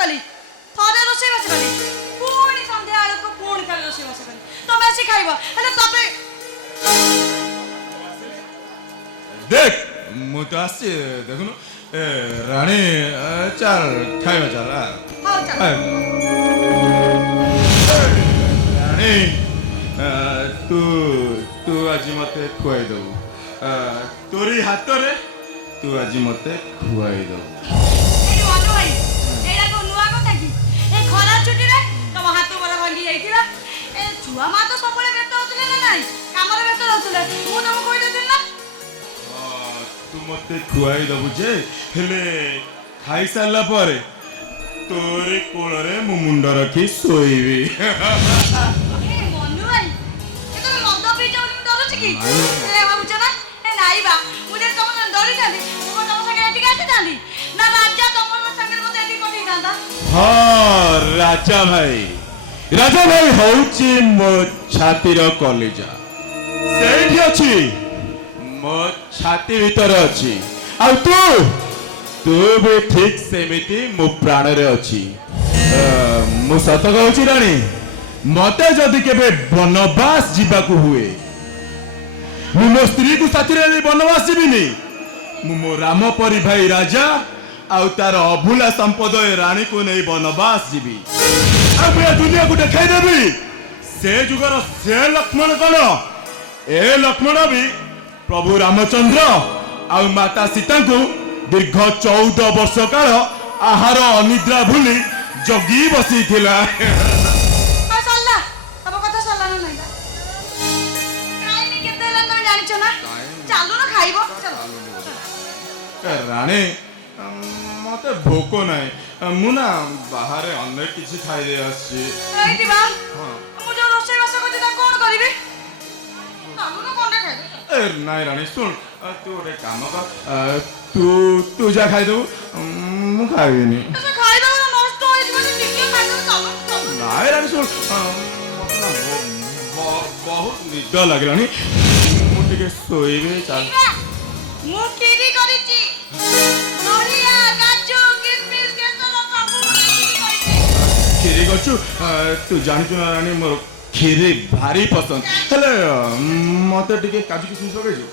कली थरे रोसे बास कली पुणी संध्या आलो को पुणी कर रोसे बास कली तमे आसी खाइबो हेले तबे देख मु तो आसी देखुनु रानी चल खाइबा चल हां चल रानी तू तू आज मते खुआई दो तोरी हाथ रे तू आज मते खुआई दो ए मनु भाई एला को नुआ कथा की ए खरा छुट्टी रे तम हाथ बरा भांगी जाईतिला ए छुआ मा तो सबले व्यस्त होतले ना नाही कामरे व्यस्त रहतले मु तम कहि देतिल ना तू मते खुआई दबु जे हेले खाई सारला परे तोरे कोଳରେ मु मुंड रखी सोईबी ए मनु भाई ए तमे मद पी जाउ नि डरछ की ए बाबू चना ए नाई बा मुझे तम डरी जाली मु तम संगे एटी गाती जाली ना राजा तम संगे मते एटी पठी दांदा हाँ राजा भाई होउची मो छातीर कलेजा सेठी अछि मो छाती भीतर अछि आ तू भी ठीक सेमिति मो प्राण रे अछि मु सत कहउची रानी मते जदि केबे वनवास जीवाकू हुए मु मो स्त्री को साथी रे वनवास जीविनी मु मो राम परी भाई राजा आउ तार अभुला संपद रानी को नहीं वनवास जीवी आ पूरा दुनिया को देखाई देबी से जुगर से लक्ष्मण कण ए लक्ष्मण भी प्रभु रामचंद्र आउ माता सीता को दीर्घ 14 वर्ष काल आहार अनिद्रा भूली जगी बसी थिला आ सल्ला तब कथा सल्ला न नाही टाइम केते ला न जानि छ ना चालू न खाइबो चलो रानी मते भोक नाही मु ना बाहर अन्य किछि खाइ दे आछि राइट बा मु जो रोसे बस को ता कोन करिवे चालू न कोन खाइ ए नाही रानी सुन तू रे काम कर तू जा खाइ दो मु खाइनी ऐसे खाइ दो नष्ट होई जबो टिके खाइ दो चालू नाही रानी सुन मते ना बहुत निद लागलानी मु टिके सोइबे चाल मु किरी करिछि नरिया काजू किसमिस केसर सब किरी करिछि खीरी करछु तू जानिछु ना रानी मोर खीरी भारी पसंद हेले मते टिके काजू किसमिस पकेछु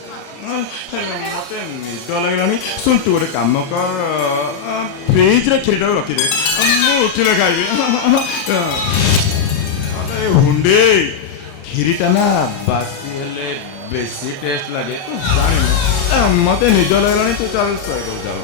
मते निद लागलानी सुन तू रे काम कर फ्रिज रे खीरीटा रखि दे मु उठिले खाइबी अरे हुंडे खीरीटा ना बासी हेले बेसी टेस्ट लागे तू जानि मते निद लागलानी तू चल सोय कर चल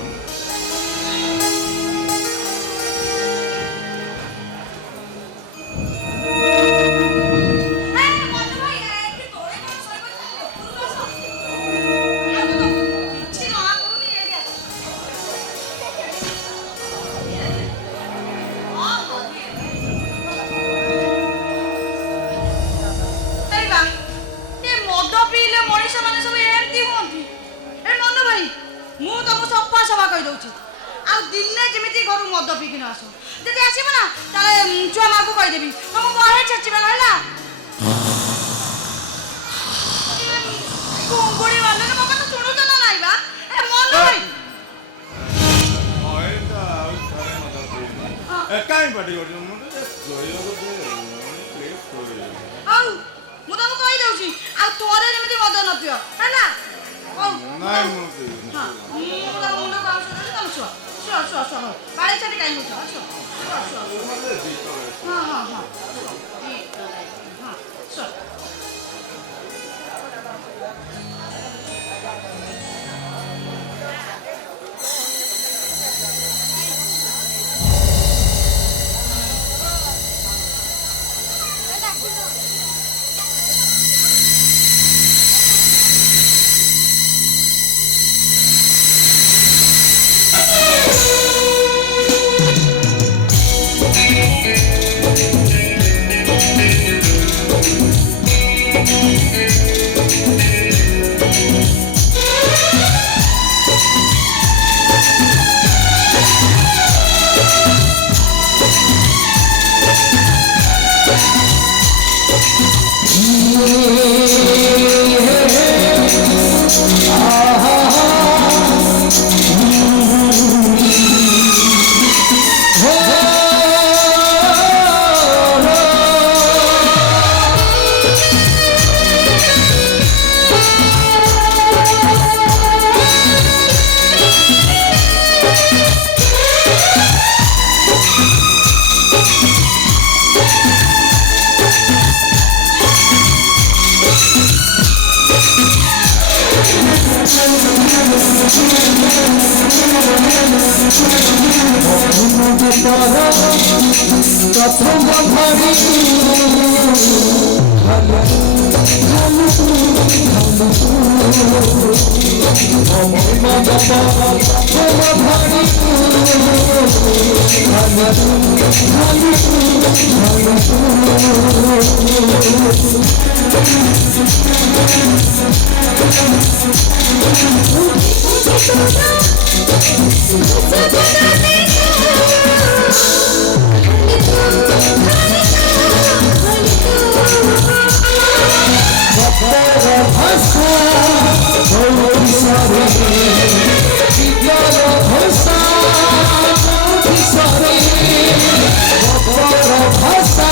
প্রথম ধরি ভালো ভালো মা বাবা প্রথম ধরি ভালো ভাষা ভাষা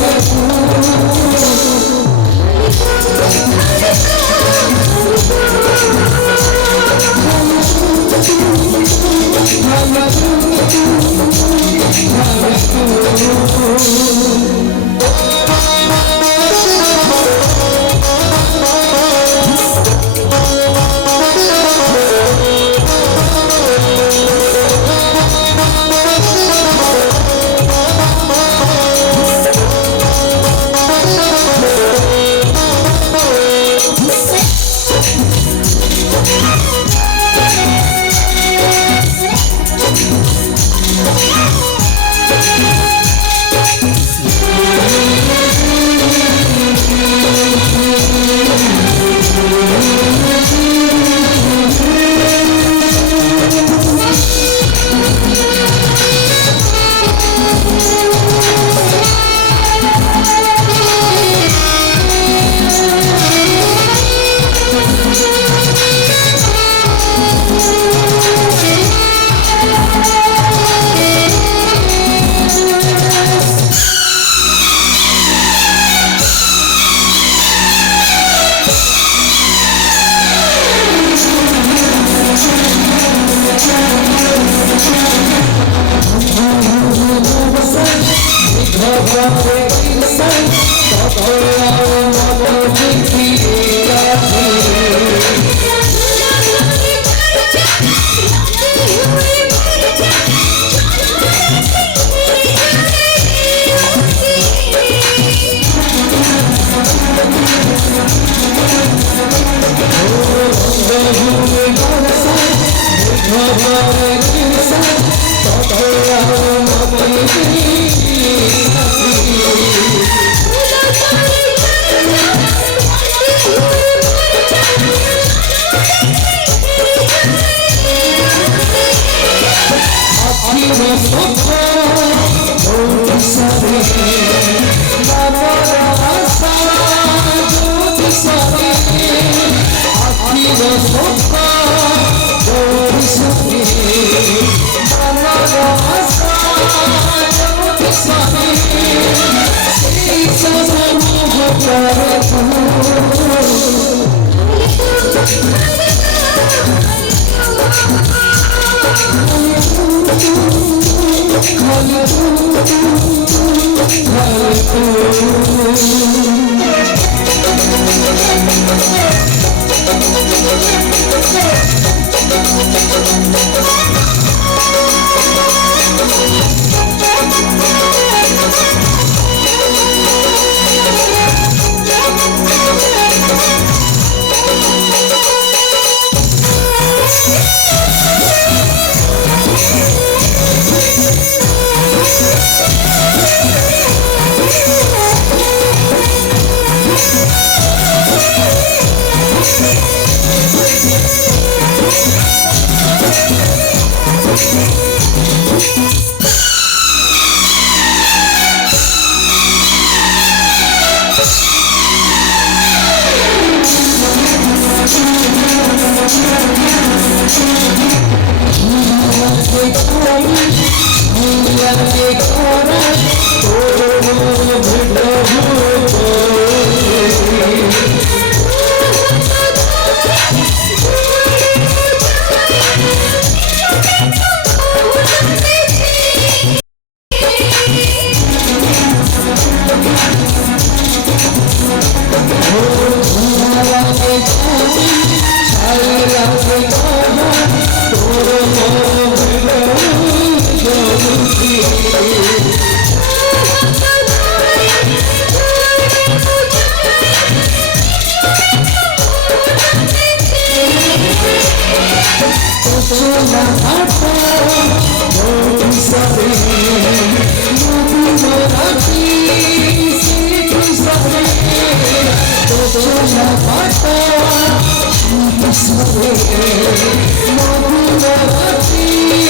ভাষা চলা ঘাটা সবে রাখি সবে চলা ঘাটা সবে রাখি